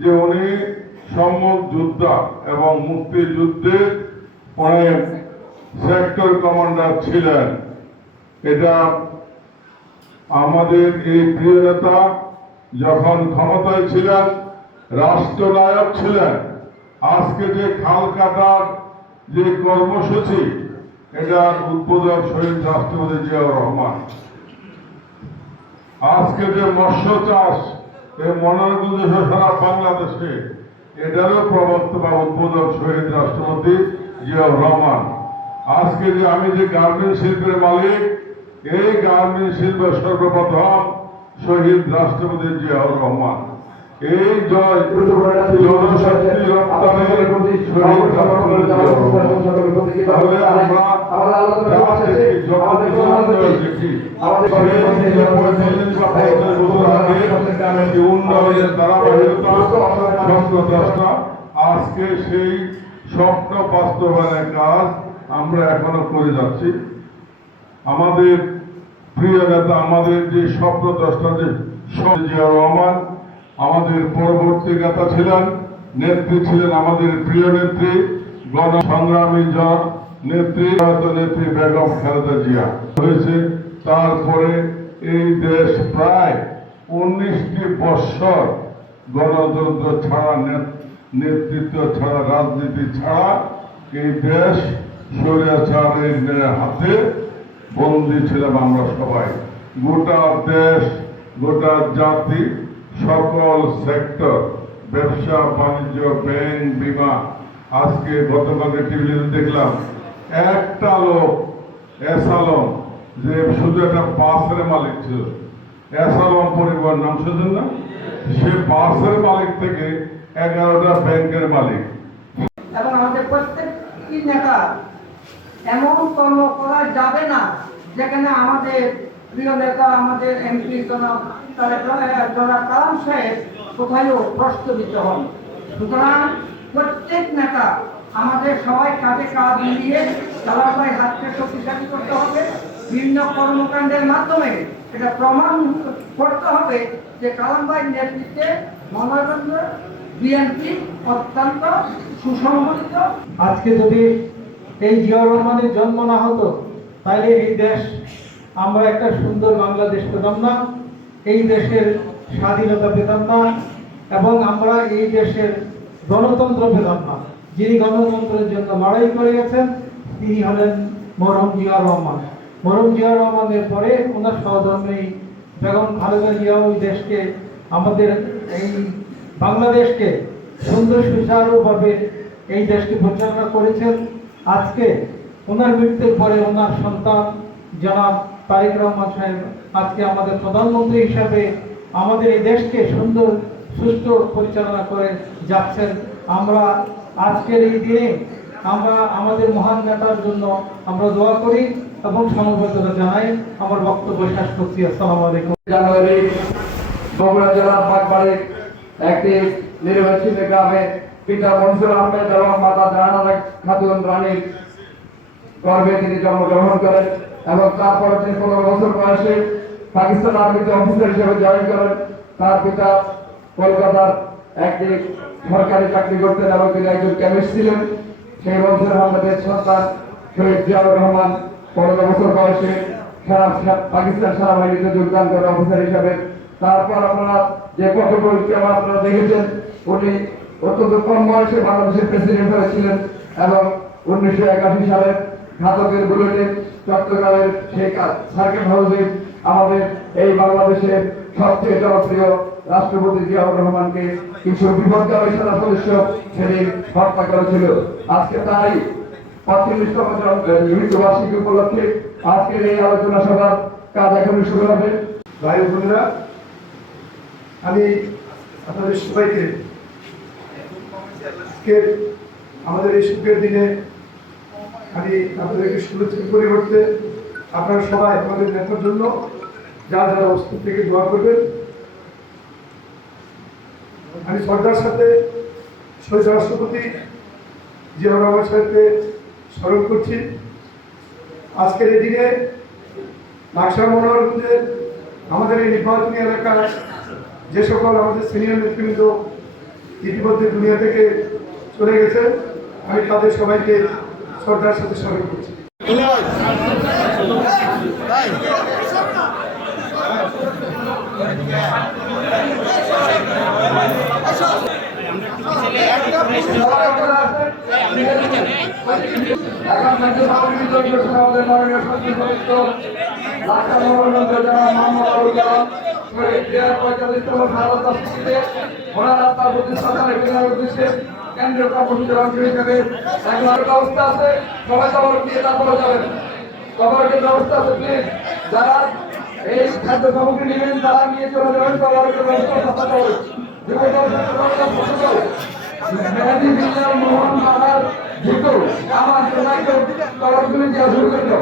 যে উনি সম্মুখ যোদ্ধা এবং মুক্তিযুদ্ধের অনেক সেক্টর কমান্ডার ছিলেন। এটা আমাদের এই প্রিয় নেতা যখন ক্ষমতায় ছিলেন রাষ্ট্রনায়ক ছিলেন। আজকে যে খাল কাটার যে কর্মসূচি এটার উদ্বোধক শহীদ রাষ্ট্রপতি জিয়াউর রহমান। আজকে যে মৎস্য চাষ এই মনোরঞ্জন সারা বাংলাদেশে এটারও প্রবক্তা বা উদ্বোধক শহীদ রাষ্ট্রপতি জিয়াউর রহমান। আজকে যে আমি যে গার্মেন্ট শিল্পের মালিক, এই গার্মেন্ট শিল্প সর্বপ্রথম শহীদ রাষ্ট্রপতি জিয়াউর রহমান। এই জনশক্তি রপ্তানির শহীদ রাষ্ট্রপতি তাহলে আমরা উন্নয়নের ধারাবাহিকতা আজকে সেই স্বপ্ন বাস্তবায়নের কাজ আমরা এখনো করে যাচ্ছি। আমাদের প্রিয় নেতা, আমাদের যে স্বপ্ন দ্রষ্টা যে জিয়াউর রহমান আমাদের পরবর্তী নেতা ছিলেন, নেত্রী ছিলেন আমাদের প্রিয় নেত্রী, গণসংগ্রামী নেত্রী নেত্রী বেগম খালেদা জিয়া হয়েছে। তারপরে এই দেশ প্রায় 19টি বৎসর গণতন্ত্র ছাড়া, নেতৃত্ব ছাড়া, রাজনীতি ছাড়া এই দেশ স্বৈরাচারের হাতে বন্দী ছিলাম আমরা সবাই। গোটা দেশ, গোটা জাতি, সকল সেক্টর, ব্যবসা বাণিজ্য, ব্যাংক, বিমা। আজকে গতকালকে টিভিতে দেখলাম একটা লোক এসালম, যে শুধু একটা বাসের মালিক ছিল, এসালম পরিবার নাম শুনছেন না? সে বাসের মালিক থেকে 11টা ব্যাংকের মালিক। এবং আমাদের প্রত্যেকটি নেতা এমন কর্ম করা যাবে না যেখানে আমাদের প্রিয় নেতা, আমাদের এমপি জনাব কালাম সাহেব কোথায়ও প্রশ্নবিদ্ধ হন। সুতরাং প্রত্যেক নেতা আমাদের সবাই কাঁধে কাঁধ মিলিয়ে কালাম ভাই হাতকে শক্তিশালী করতে হবে। বিভিন্ন কর্মকাণ্ডের মাধ্যমে এটা প্রমাণ করতে হবে যে কালাম ভাইয়ের নেতৃত্বে মনোরঞ্জন বিএনপি অত্যন্ত সুসংগঠিত। আজকে যদি এই জিয়াউর রহমানের জন্ম না হতো তাহলে এই দেশ, আমরা একটা সুন্দর বাংলাদেশ পেতাম না, এই দেশের স্বাধীনতা পেতাম না, এবং আমরা এই দেশের গণতন্ত্র পেতাম না। যিনি গণতন্ত্রের জন্য লড়াই করে গেছেন তিনি হলেন মরহুম জিয়াউর রহমান। মরহুম জিয়াউর রহমানের পরে ওনার সহধর্মী বেগম খালেদা জিয়া ওই দেশকে, আমাদের এই বাংলাদেশকে সুন্দর সুচারুভাবে এই দেশকে পরিচালনা করেছেন। আজকে ওনার মৃত্যুর পরে ওনার সন্তান জনাব তারেক রহমান সাহেব আজকে আমাদের প্রধানমন্ত্রী হিসাবে আমাদের এই দেশকে সুন্দর সুষ্ঠু পরিচালনা করে যাচ্ছেন। আমরা আজকের এই দিনে আমরা আমাদের মহান নেতার জন্য আমরা দোয়া করি এবং সমবেদনা জানাই। আমার বক্তব্য শেষ করছি। আসসালামু আলাইকুম। জানুয়ারি বগুড়া জেলার বাগবাড়ির একটি নির্বাচিত গ্রামে পিতা মনসুর আহমেদ এবং মাতা জাহানারা খাতুন রানীর গর্ভে তিনি জন্মগ্রহণ করেন এবং তারপরে তিনি 15 বছর বয়সে পাকিস্তান আর্মিতে অফিসার হিসেবে জয়েন করেন। তার পিতা কলকাতার একটি সরকারি চাকরি করতেন এবং তিনি একজন কেমিস্ট ছিলেন। সেই মনসুর আহমেদের সন্তান শহীদ জিয়াউর রহমান 15 বছর বয়সে পাকিস্তান সেনাবাহিনীতে যোগদান করেন অফিসার হিসাবে। তারপর আপনারা যে পটভূমিকা আপনারা দেখেছেন, উনি অত্যন্ত কম বয়সে বাংলাদেশের প্রেসিডেন্ট হয়েছিলেন এবং 1981 সালের ঘাতকের বুলেটে চট্টগ্রামের সেই সার্কিট হাউসে আমাদের এই বাংলাদেশের সবচেয়ে জনপ্রিয় রাষ্ট্রপতি জিয়াউর রহমানকে কিছু বিপদগামী সেনা সদস্য সেদিন হত্যা করেছিল। আজকে তারই 35তম মৃত্যুবার্ষিকী উপলক্ষে আজকের এই আলোচনা সভার কাজ এখন শুরু হবে। ভাই বোনেরা, আমি আপনাদের সবাইকে আমাদের এই সুখের দিনে আমি আপনাদেরকে শুভেচ্ছা পরিবর্তে আপনারা সবাই আমাদের নেতার জন্য যারা যারা অবস্থান থেকে দোয়া করবেন। আমি শ্রদ্ধার সাথে শহীদ রাষ্ট্রপতি জিয়াউর রহমান সাহেবকে স্মরণ করছি। আজকের এই দিনে লাকসাম মনোরঞ্জনের আমাদের এই নির্বাচনী এলাকার যে সকল আমাদের সিনিয়র নেতৃবৃন্দ ইতিমধ্যে দুনিয়া থেকে চলে গেছেন। আমি তাদের সবাইকে শ্রদ্ধার সাথে স্মরণ করছি। এখন রাজ্য সামগ্রী জন্য আমাদের মাননীয় সচিব সদস্য ঢাকা মহানগর জেলা মোহাম্মদ আবুল কালাম শহীদ জিয়ার 45তম স্বাধীনতা স্মৃতিতে ওনারা তার প্রতি শ্রদ্ধা নিবেদনের উদ্দেশ্যে কেন্দ্রীয় কর্মসূচির অংশ হিসেবে এখন আরো ব্যবস্থা আছে, সবাই কবর দিয়ে তারপরে যাবেন। কবরের ব্যবস্থা আছে, প্লিজ যারা এই খাদ্য সামগ্রী নেবেন তারা নিয়ে চলে যাবেন। কবরের ব্যবস্থা থাকা হবে। মেহেদি বিল্লাহ মোহন বাহার জিতু আমার সবাইকে কবরগুলি দেওয়া শুরু করলো।